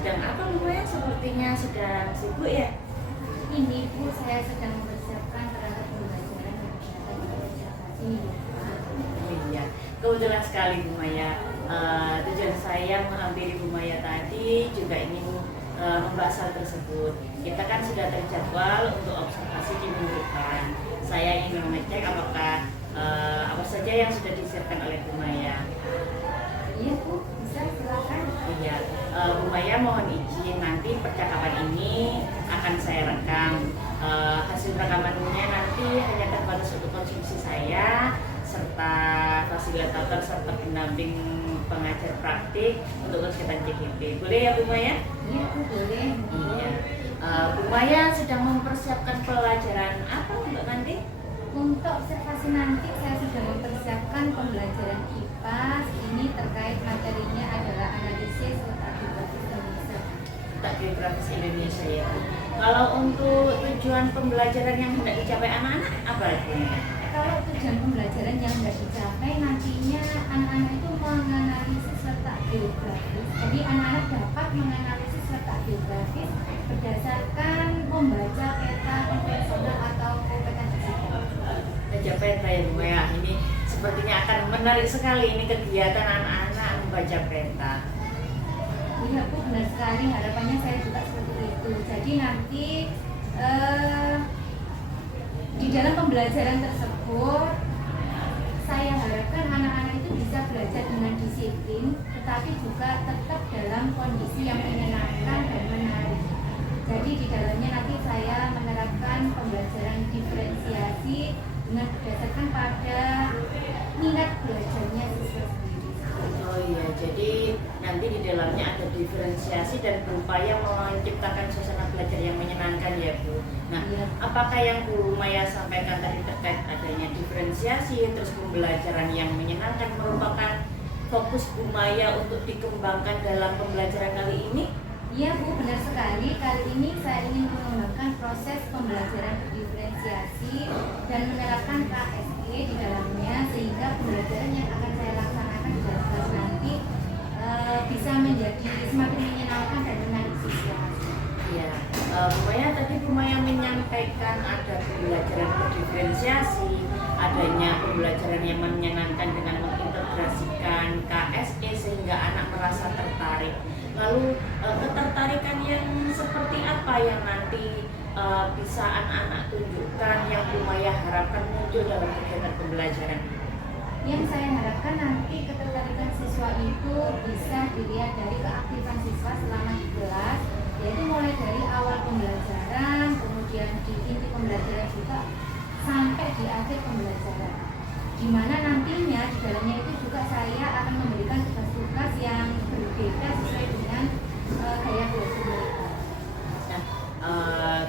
sedang apa Bu Maya? Sepertinya sedang sibuk ya? Ini Bu, saya sedang mempersiapkan perangkat pembelajaran yang berkaitan dengan observasi minggu depan. Iya, kebetulan sekali Bu Maya. Tujuan saya menghampiri Bu Maya tadi juga ingin membahas hal tersebut. Kita kan sudah terjadwal untuk observasi di minggu depan. Saya ingin mengecek apakah apa saja yang sudah disiapkan oleh Bu Maya. Iya Bu, bisa silakan. Iya, Bu Maya mohon izin nanti percakapan ini akan saya rekam. Hasil rekamannya nanti hanya terbatas untuk konsumsi saya serta fasilitator serta pendamping pengajar praktik untuk kegiatan CGP. Boleh ya Bu Maya? Iya Bu, boleh. Iya. Bu Maya sedang mempersiapkan pelajaran apa untuk nanti? Untuk observasi nanti saya sudah mempersiapkan pembelajaran IPA. Ini terkait materinya adalah analisis letak geografis Indonesia. Tak geografis Indonesia ya. Kalau untuk tujuan pembelajaran yang hendak dicapai anak-anak apa Bu Maya? Kalau tujuan pembelajaran yang tidak dicapai, nantinya anak-anak itu menganalisis letak geografis. Jadi anak-anak dapat menganalisis letak geografis berdasarkan membaca peta konvensional atau peta digital. Baca peta ya Bu Maya. Ini sepertinya akan menarik sekali ini kegiatan anak-anak membaca peta. Iya Bu, benar sekali. Harapannya saya juga seperti itu. Jadi nanti di dalam pembelajaran tersebut saya harapkan anak-anak itu bisa belajar dengan disiplin, tetapi juga tetap dalam kondisi yang menyenangkan dan menarik. Jadi di dalamnya nanti saya menerapkan pembelajaran diferensiasi dengan berdasarkan pada minat belajarnya siswa sendiri. Oh iya, jadi nanti di dalamnya ada diferensiasi dan berupaya menciptakan suasana belajar yang menyenangkan ya Bu. Nah, Iya. apakah yang Bu Maya sampaikan tadi terkait adanya diferensiasi terus pembelajaran yang menyenangkan merupakan fokus Bu Maya untuk dikembangkan dalam pembelajaran kali ini? Iya Bu, benar sekali. Kali ini saya ingin mengembangkan proses pembelajaran berdiferensiasi dan menerapkan KSE di dalamnya sehingga pembelajaran yang akan saya laksanakan di dalam kelas nanti bisa menjadi semakin menyenangkan dan menarik siswa. Ya, Bu Maya tadi Bu Maya menyampaikan ada pembelajaran berdiferensiasi, adanya pembelajaran yang menyenangkan dengan mengintegrasikan KSE sehingga anak merasa tertarik. Lalu ketertarikan yang seperti apa yang nanti bisa anak-anak tunjukkan yang Bu Maya harapkan muncul dalam kegiatan pembelajaran? Yang saya harapkan nanti ketertarikan siswa itu bisa dilihat dari keaktifan siswa selama di kelas, yaitu mulai dari awal pembelajaran, kemudian di inti pembelajaran juga sampai di akhir pembelajaran. Di mana nantinya di dalamnya itu juga saya akan memberikan tugas-tugas yang berbeda sesuai dengan gaya belajar mereka. Nah,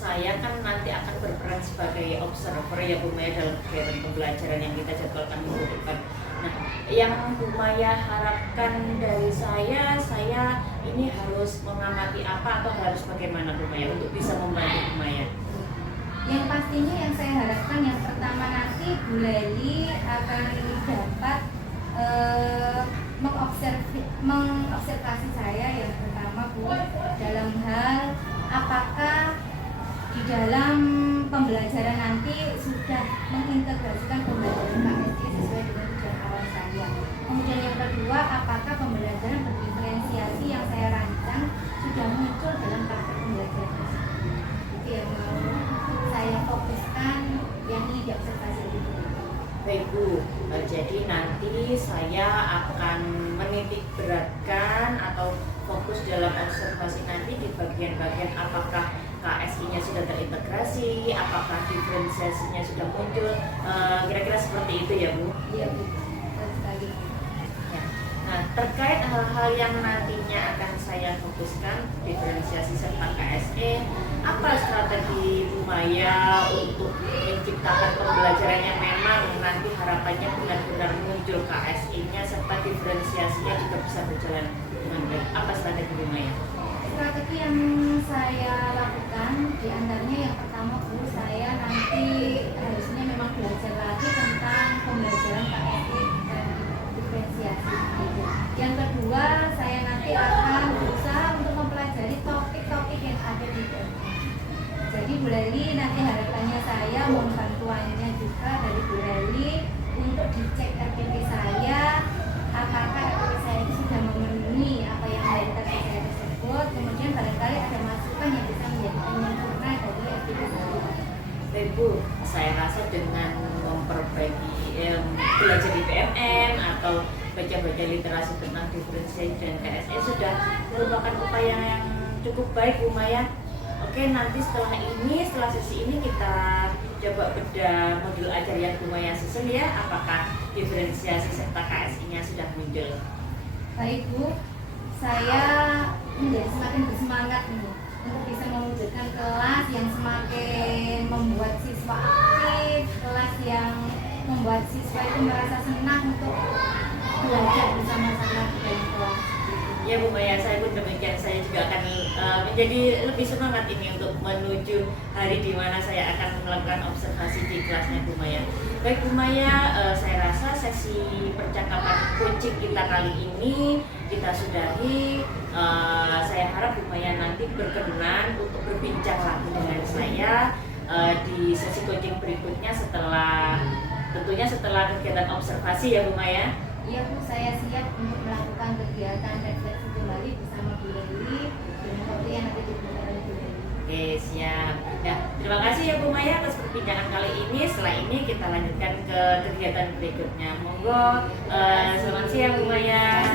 saya kan nanti akan berperan sebagai observer ya Bu Maya dalam kegiatan pembelajaran yang kita jadwalkan minggu depan. Nah, yang Bu Maya harapkan dari saya ini harus mengamati apa atau harus bagaimana Bu Maya untuk bisa membantu Bu Maya? Yang pastinya yang saya harapkan yang pertama nanti Bu Leli akan dapat mengobservasi saya yang pertama Bu dalam hal apakah di dalam pembelajaran nanti sudah mengintegrasikan pembelajaran KSE sesuai dengan tujuan awal saya. Kemudian yang kedua, apakah pembelajaran berdiferensiasi yang saya rancang sudah muncul dalam praktek pembelajaran tersebut. Itu yang mau saya fokuskan yang ini diobservasi itu. Baik Bu, jadi nanti saya akan menitik beratkan atau fokus dalam observasi nanti di bagian-bagian apakah KSI-nya sudah terintegrasi, apakah diferensiasinya sudah muncul, kira-kira seperti itu ya Bu? Iya Bu, betul sekali. Ya. Nah, terkait hal-hal yang nantinya akan saya fokuskan, diferensiasi serta KSE, apa strategi Bu Maya untuk menciptakan pembelajaran yang memang nanti harapannya benar-benar muncul KSE-nya serta diferensiasinya juga bisa berjalan dengan baik? Apa strategi Bu Maya? Strategi yang saya lakukan diantaranya yang pertama Bu, saya nanti harusnya memang belajar lagi tentang pembelajaran KSE dan diferensiasi. Yang kedua, saya nanti akan berusaha untuk Jadi Bu Leli, nanti harapannya saya mohon bantuannya juga dari Bu Leli untuk dicek RPP saya, apakah RPP saya itu sudah memenuhi apa yang menjadi target saya tersebut. Kemudian barangkali ada masukan yang bisa menjadi penyempurna dari RPP saya. Baik Bu, saya rasa dengan memperbaiki belajar di PMN atau baca-baca literasi tentang diferensiasi dan KSE sudah merupakan upaya yang cukup baik Bu Maya. Oke, nanti setelah sesi ini kita coba bedah modul ajar yang Bu Maya susun ya, apakah diferensiasi serta KSI-nya sudah muncul. Baik Bu, saya menjadi semakin bersemangat nih untuk bisa mewujudkan kelas yang semakin membuat siswa aktif, kelas yang membuat siswa itu merasa senang untuk belajar bersama-sama di dalam kelas. Ya Bu Maya, saya pun demikian. Saya juga akan menjadi lebih semangat ini untuk menuju hari di mana saya akan melakukan observasi di kelasnya Bu Maya. Baik Bu Maya, saya rasa sesi percakapan coaching kita kali ini kita sudahi. Saya harap Bu Maya nanti berkenan untuk berbincang lagi dengan saya di sesi coaching berikutnya tentunya setelah kegiatan observasi ya Bu Maya. Iya Bu, saya siap untuk melakukan kegiatan refleksi kembali bersama Bu Leli dan seperti yang nanti diberikan oleh Bu Leli. Oke, siap. Ya, terima kasih ya Bu Maya atas perbincangan kali ini. Setelah ini kita lanjutkan ke kegiatan berikutnya. Monggo, selamat siang Bu Maya.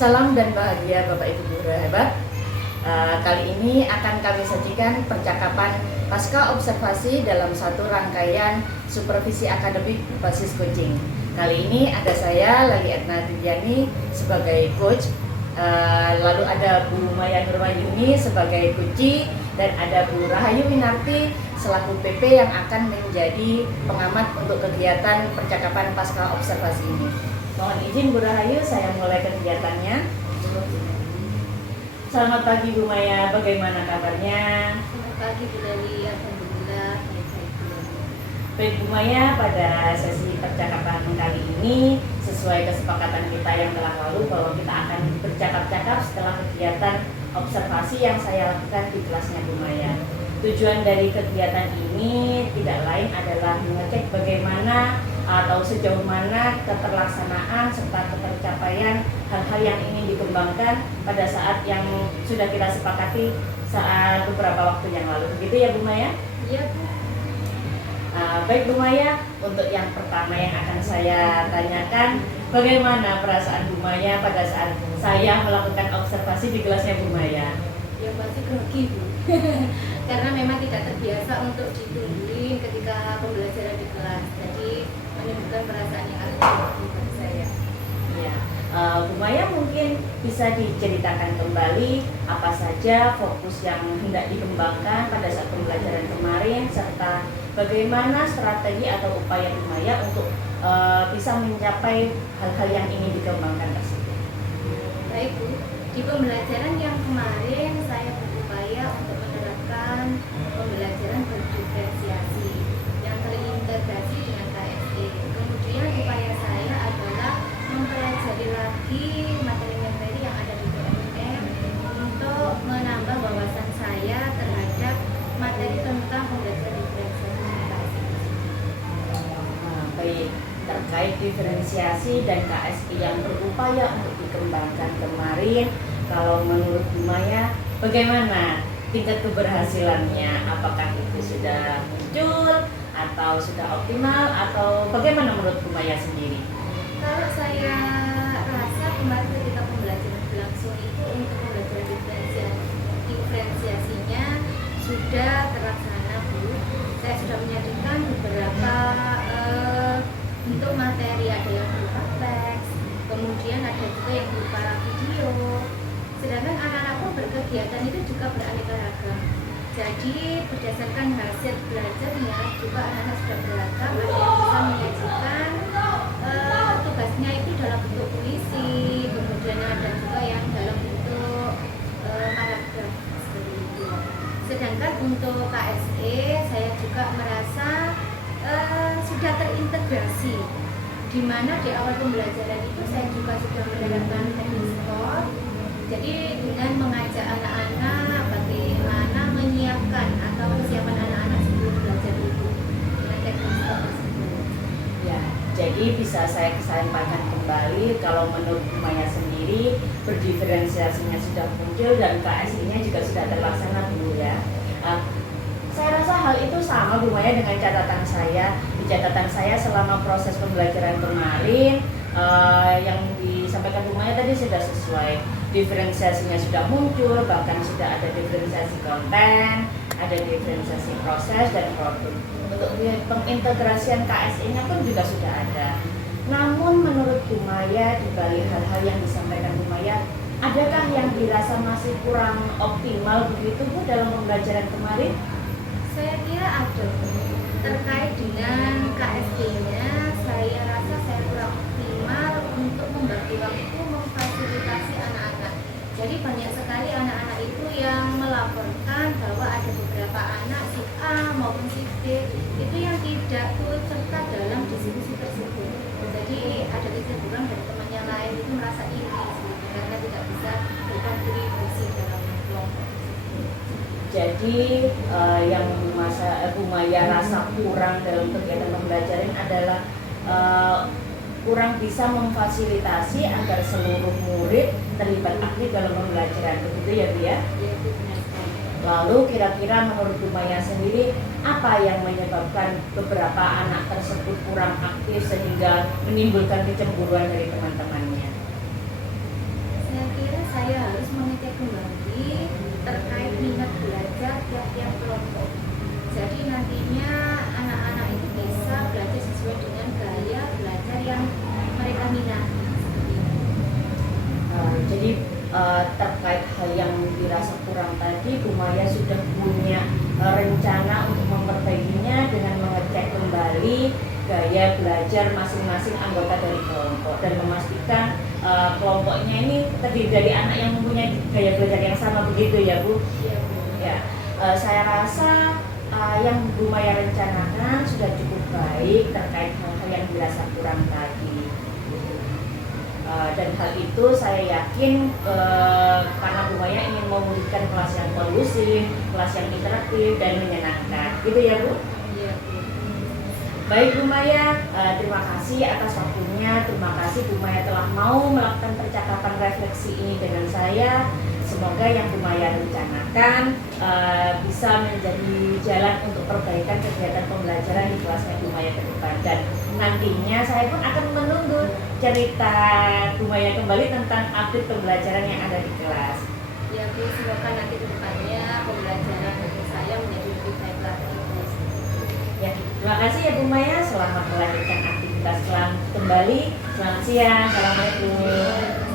Salam dan bahagia Bapak Ibu guru hebat. Kali ini akan kami sajikan percakapan pasca observasi dalam satu rangkaian supervisi akademik basis coaching. Kali ini ada saya Lali Etna Didiani sebagai coach, lalu ada Bu Maya Nurmayuni sebagai coachee, dan ada Bu Rahayu Winarti selaku PP yang akan menjadi pengamat untuk kegiatan percakapan pasca observasi ini. Mohon izin Bu Rahayu, saya mulai kegiatannya. Selamat pagi Bu Maya, bagaimana kabarnya? Selamat pagi Bu Lali, alhamdulillah. Baik Bu Maya, pada sesi percakapan kali ini sesuai kesepakatan kita yang telah lalu bahwa kita akan bercakap-cakap setelah kegiatan observasi yang saya lakukan di kelasnya Bu Maya. Tujuan dari kegiatan ini tidak lain adalah mengecek bagaimana atau sejauh mana keterlaksanaan serta ketercapaian hal-hal yang ingin dikembangkan pada saat yang sudah kita sepakati saat beberapa waktu yang lalu. Begitu ya Bu Maya? Iya Bu. Baik Bu Maya, untuk yang pertama yang akan saya tanyakan, bagaimana perasaan Bu Maya pada saat saya melakukan observasi di kelasnya Bu Maya? Ya pasti grogi Bu. Karena memang tidak terbiasa untuk ditungguin ketika pembelajaran di kelas. Jadi menimbulkan perasaan yang agak grogi bagi saya. Ya, Bu Maya mungkin bisa diceritakan kembali apa saja fokus yang hendak dikembangkan pada saat pembelajaran kemarin, serta bagaimana strategi atau upaya Bu Maya untuk bisa mencapai hal-hal yang ingin dikembangkan tersebut. Baik Bu, di pembelajaran yang kemarin saya berupaya untuk menerapkan pembelajaran berdiferensiasi yang terintegrasi dengan KSE. Kemudian upaya saya adalah mempelajari lagi materi-materi yang ada di PMM untuk menambah wawasan saya terhadap materi tentang pembelajaran diferensiasi dan KSE. Baik, terkait diferensiasi dan KSI yang berupaya untuk dikembangkan kemarin, kalau menurut Bu Maya, bagaimana tingkat keberhasilannya? Apakah itu sudah muncul atau sudah optimal, atau bagaimana menurut Bu Maya sendiri? Kalau saya rasa kemarin ketika pembelajaran berlangsung itu untuk pembelajaran diferensiasinya sudah terlaksana Bu. Saya sudah menyajikan beberapa bentuk materi, ada yang berupa teks, kemudian ada juga yang berupa video. Sedangkan anak-anak pun berkegiatan itu juga beraneka ragam. Jadi berdasarkan hasil belajarnya juga anak-anak sudah beragam. Ada yang bisa menyajikan tugasnya itu dalam bentuk puisi, kemudian ada juga yang dalam bentuk paragraf seperti itu. Sedangkan untuk KSE saya juga merasa sudah terintegrasi, di mana di awal pembelajaran itu saya juga sudah menerapkan teknik skor. Jadi dengan mengajak anak-anak bagaimana menyiapkan atau kesiapan anak-anak sebelum belajar itu dengan teknik skor tersebut. Ya, jadi bisa saya sampaikan kembali kalau menurut Bu Maya sendiri berdiferensiasinya sudah muncul dan KSI-nya juga sudah terlaksana Bu ya. Saya rasa hal itu sama Bu Maya dengan catatan saya. Di catatan saya selama proses pembelajaran kemarin yang disampaikan Bu Maya tadi sudah sesuai. Diferensiasinya sudah muncul, bahkan sudah ada diferensiasi konten, ada diferensiasi proses dan produk. Untuk pengintegrasian KSI-nya pun juga sudah ada. Namun menurut Bu Maya, di balik hal-hal yang disampaikan Bu Maya, adakah yang dirasa masih kurang optimal begitu Bu dalam pembelajaran kemarin? Saya kira ada. Terkait dengan KSD-nya, saya rasa saya kurang optimal untuk membagi waktu memfasilitasi anak-anak. Jadi banyak sekali anak-anak itu yang melaporkan bahwa ada beberapa anak si A maupun si B itu yang tidak turut serta dalam diskusi tersebut. Jadi ada kecemburuan dari temannya lain itu merasa iri karena tidak bisa berkontribusi dalam kelompok tersebut. Jadi yang Bu Maya rasa kurang dalam kegiatan pembelajaran adalah kurang bisa memfasilitasi agar seluruh murid terlibat aktif dalam pembelajaran, begitu ya Bu ya? Iya Bu, benar sekali. Lalu kira-kira menurut Bu Maya sendiri apa yang menyebabkan beberapa anak tersebut kurang aktif sehingga menimbulkan kecemburuan dari teman-temannya? Saya kira saya harus mengecek kembali terkait minat belajar tiap-tiap kelompok. Jadi nantinya anak-anak itu bisa belajar sesuai dengan gaya belajar yang mereka minati. Jadi terkait hal yang dirasa kurang tadi, Bu Maya sudah punya rencana untuk memperbaikinya dengan mengecek kembali gaya belajar masing-masing anggota dari kelompok dan memastikan kelompoknya ini terdiri dari anak yang mempunyai gaya belajar yang sama, begitu ya Bu? Iya Bu. Ya, saya rasa yang Bu Maya rencanakan sudah cukup baik terkait hal-hal yang dirasa kurang tadi. Dan hal itu saya yakin karena Bu Maya ingin mewujudkan kelas yang kondusif, kelas yang interaktif dan menyenangkan, gitu ya Bu? Iya Bu. Baik Bu Maya, terima kasih atas waktunya. Terima kasih Bu Maya telah mau melakukan percakapan refleksi ini dengan saya. Semoga yang Bu Maya rencanakan bisa menjadi jalan untuk perbaikan kegiatan pembelajaran di kelasnya Bu Maya ke depan. Dan nantinya saya pun akan menunggu cerita Bu Maya kembali tentang update pembelajaran yang ada di kelas. Ya Bu, semoga nanti ke depannya pembelajaran untuk saya menjadi lebih baik lagi. Ya, terima kasih ya Bu Maya. Selamat melanjutkan aktivitas kelas kembali. Selamat siang. Assalamualaikum.